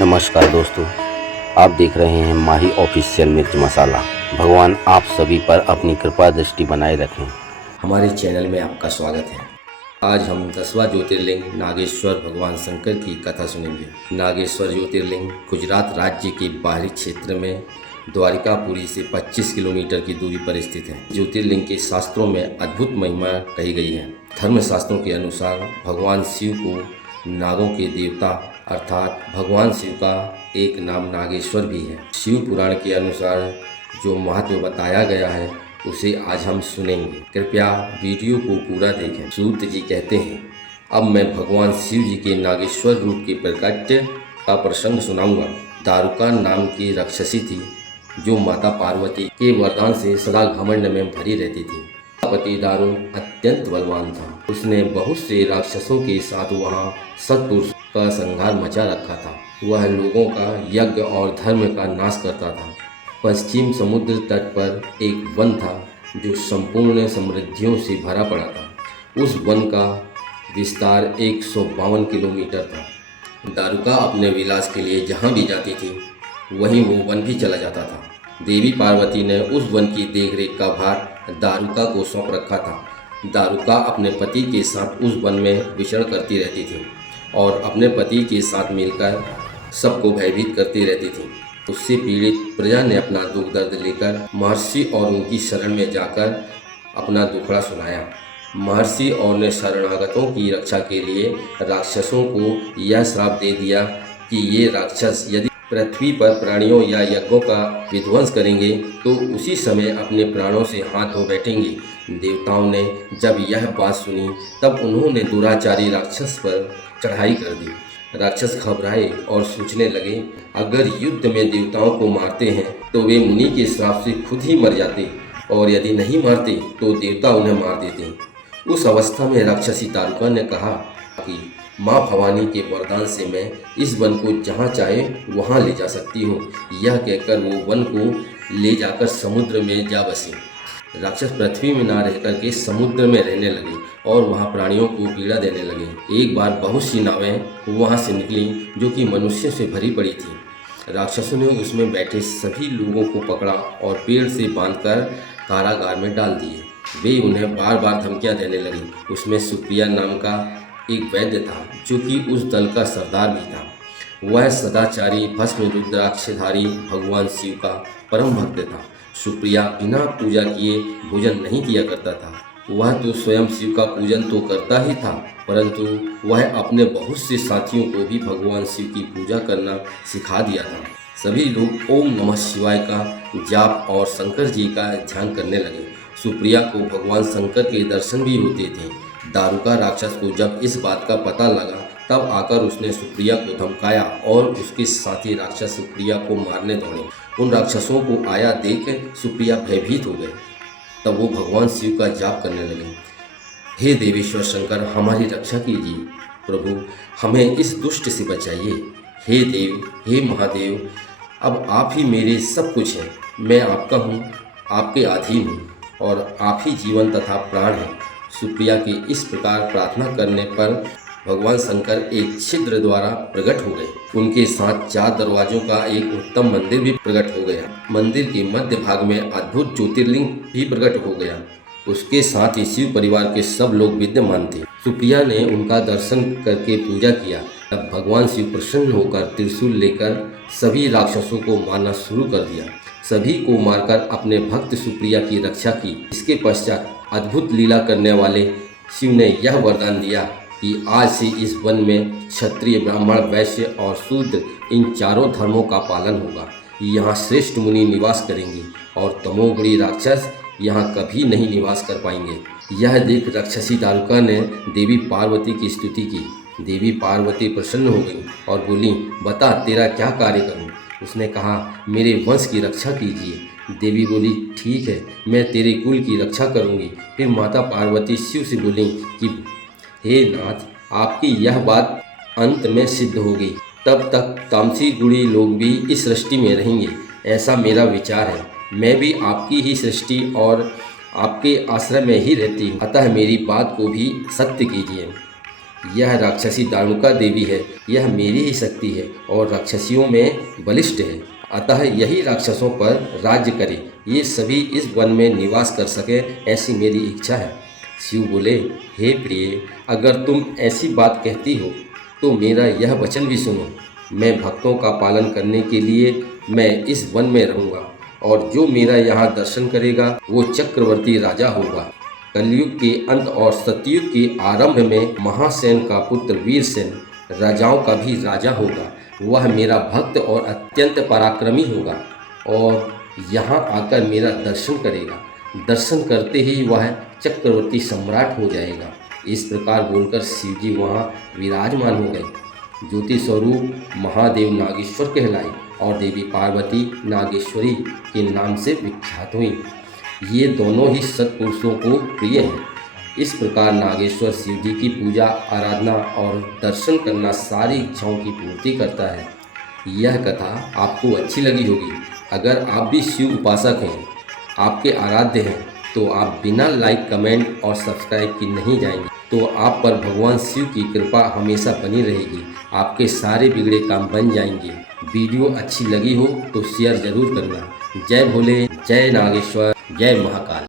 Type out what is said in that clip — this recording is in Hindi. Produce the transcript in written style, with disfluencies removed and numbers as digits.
नमस्कार दोस्तों, आप देख रहे हैं माही ऑफिशियल मिर्च मसाला। भगवान आप सभी पर अपनी कृपा दृष्टि बनाए रखें। हमारे चैनल में आपका स्वागत है। आज हम 10वां ज्योतिर्लिंग नागेश्वर भगवान शंकर की कथा सुनेंगे। नागेश्वर ज्योतिर्लिंग गुजरात राज्य के बाहरी क्षेत्र में द्वारिकापुरी से 25 किलोमीटर की दूरी पर स्थित है। ज्योतिर्लिंग के शास्त्रों में अद्भुत महिमा कही गई है। धर्मशास्त्रों के अनुसार भगवान शिव को नागों के देवता अर्थात भगवान शिव का एक नाम नागेश्वर भी है। शिव पुराण के अनुसार जो महत्व बताया गया है उसे आज हम सुनेंगे। कृपया वीडियो को पूरा देखें। सूत जी कहते हैं, अब मैं भगवान शिव जी के नागेश्वर रूप के प्रकट का प्रसंग सुनाऊंगा। दारुका नाम की राक्षसी थी जो माता पार्वती के वरदान से सदा घमंड में भरी रहती थी। पति दारुण अत्यंत बलवान था। उसने बहुत से राक्षसों के साथ वहाँ सत्पुरुष का संहार मचा रखा था। वह लोगों का यज्ञ और धर्म का नाश करता था। पश्चिम समुद्र तट पर एक वन था जो संपूर्ण समृद्धियों से भरा पड़ा था। उस वन का विस्तार 152 किलोमीटर था। दारुका अपने विलास के लिए जहाँ भी जाती थी वहीं वो वन भी चला जाता था। देवी पार्वती ने उस वन की देखरेख का भार दारुका को सौंप रखा था। दारुका अपने पति के साथ उस वन में विचरण करती रहती थी और अपने पति के साथ मिलकर सबको भयभीत करती रहती थी। उससे पीड़ित प्रजा ने अपना दुख दर्द लेकर महर्षि और उनकी शरण में जाकर अपना दुखड़ा सुनाया। महर्षि और ने शरणागतों की रक्षा के लिए राक्षसों को यह श्राप दे दिया कि ये राक्षस यदि पृथ्वी पर प्राणियों या यज्ञों का विध्वंस करेंगे तो उसी समय अपने प्राणों से हाथ धो बैठेंगे। देवताओं ने जब यह बात सुनी तब उन्होंने दुराचारी राक्षस पर चढ़ाई कर दी। राक्षस घबराए और सोचने लगे, अगर युद्ध में देवताओं को मारते हैं तो वे मुनि के श्राप से खुद ही मर जाते और यदि नहीं मारते तो देवता उन्हें मार देते। उस अवस्था में राक्षसी दारुका ने कहा कि माँ भवानी के वरदान से मैं इस वन को जहाँ चाहे वहाँ ले जा सकती हूँ। यह कहकर वो वन को ले जाकर समुद्र में जा बसे। राक्षस पृथ्वी में ना रह करके समुद्र में रहने लगे और वहाँ प्राणियों को पीड़ा देने लगे। एक बार बहुत सी नावें वहाँ से निकली जो कि मनुष्य से भरी पड़ी थी। राक्षसों ने उसमें बैठे सभी लोगों को पकड़ा और पेड़ से बांधकर कारागार में डाल दिए। वे उन्हें बार बार धमकियाँ देने लगी। उसमें सुप्रिया नाम का एक वैद्य था जो कि उस दल का सरदार भी था। वह सदाचारी भस्म रुद्राक्षधारी भगवान शिव का परम भक्त था। सुप्रिया बिना पूजा किए भोजन नहीं किया करता था। वह तो स्वयं शिव का पूजन तो करता ही था, परंतु वह अपने बहुत से साथियों को भी भगवान शिव की पूजा करना सिखा दिया था। सभी लोग ओम नमः शिवाय का जाप और शंकर जी का ध्यान करने लगे। सुप्रिया को भगवान शंकर के दर्शन भी होते थे। दारुका राक्षस को जब इस बात का पता लगा तब आकर उसने सुप्रिया को धमकाया और उसके साथी राक्षस सुप्रिया को मारने दौड़े। उन राक्षसों को आया देख सुप्रिया भयभीत हो गए। तब वो भगवान शिव का जाप करने लगे। हे देवेश्वर शंकर, हमारी रक्षा कीजिए। प्रभु, हमें इस दुष्ट से बचाइए। हे देव, हे महादेव, अब आप ही मेरे सब कुछ हैं। मैं आपका हूँ, आपके अधीन हूँ और आप ही जीवन तथा प्राण हैं। सुप्रिया की इस प्रकार प्रार्थना करने पर भगवान शंकर एक छिद्र द्वारा प्रकट हो गए। उनके साथ 4 दरवाजों का एक उत्तम मंदिर भी प्रकट हो गया। मंदिर के मध्य भाग में अद्भुत ज्योतिर्लिंग भी प्रकट हो गया। उसके साथ ही शिव परिवार के सब लोग विद्यमान थे। सुप्रिया ने उनका दर्शन करके पूजा किया। तब भगवान शिव प्रसन्न होकर त्रिशूल लेकर सभी राक्षसों को मारना शुरू कर दिया। सभी को मारकर अपने भक्त सुप्रिया की रक्षा की। इसके पश्चात अद्भुत लीला करने वाले शिव ने यह वरदान दिया कि आज से इस वन में क्षत्रिय, ब्राह्मण, वैश्य और शूद्र इन चारों धर्मों का पालन होगा। यहाँ श्रेष्ठ मुनि निवास करेंगे और तमोगुणी राक्षस यहाँ कभी नहीं निवास कर पाएंगे। यह देख राक्षसी दारुका ने देवी पार्वती की स्तुति की। देवी पार्वती प्रसन्न हो गई और बोली, बता तेरा क्या कार्य करूँ। उसने कहा, मेरे वंश की रक्षा कीजिए। देवी बोली, ठीक है, मैं तेरे कुल की रक्षा करूंगी। फिर माता पार्वती शिव से बोली कि हे नाथ, आपकी यह बात अंत में सिद्ध होगी। तब तक तामसी गुणी लोग भी इस सृष्टि में रहेंगे, ऐसा मेरा विचार है। मैं भी आपकी ही सृष्टि और आपके आश्रय में ही रहती हूँ, अतः मेरी बात को भी सत्य कीजिए। यह राक्षसी दानुका देवी है, यह मेरी ही शक्ति है और राक्षसियों में बलिष्ठ है, अतः यही राक्षसों पर राज्य करे, ये सभी इस वन में निवास कर सके, ऐसी मेरी इच्छा है। शिव बोले, हे प्रिय, अगर तुम ऐसी बात कहती हो तो मेरा यह वचन भी सुनो। मैं भक्तों का पालन करने के लिए मैं इस वन में रहूँगा और जो मेरा यहाँ दर्शन करेगा वो चक्रवर्ती राजा होगा। कलयुग के अंत और सतयुग के आरंभ में महासेन का पुत्र वीरसेन राजाओं का भी राजा होगा। वह मेरा भक्त और अत्यंत पराक्रमी होगा और यहाँ आकर मेरा दर्शन करेगा। दर्शन करते ही वह चक्रवर्ती सम्राट हो जाएगा। इस प्रकार बोलकर शिवजी वहाँ विराजमान हो गए। ज्योति स्वरूप महादेव नागेश्वर कहलाए और देवी पार्वती नागेश्वरी के नाम से विख्यात हुई। ये दोनों ही सत्पुरुषों को प्रिय हैं। इस प्रकार नागेश्वर शिव जी की पूजा, आराधना और दर्शन करना सारी इच्छाओं की पूर्ति करता है। यह कथा आपको अच्छी लगी होगी। अगर आप भी शिव उपासक हैं, आपके आराध्य हैं, तो आप बिना लाइक, कमेंट और सब्सक्राइब की नहीं जाएंगे, तो आप पर भगवान शिव की कृपा हमेशा बनी रहेगी। आपके सारे बिगड़े काम बन जाएंगे। वीडियो अच्छी लगी हो तो शेयर ज़रूर करना। जय भोले, जय नागेश्वर, जय महाकाल।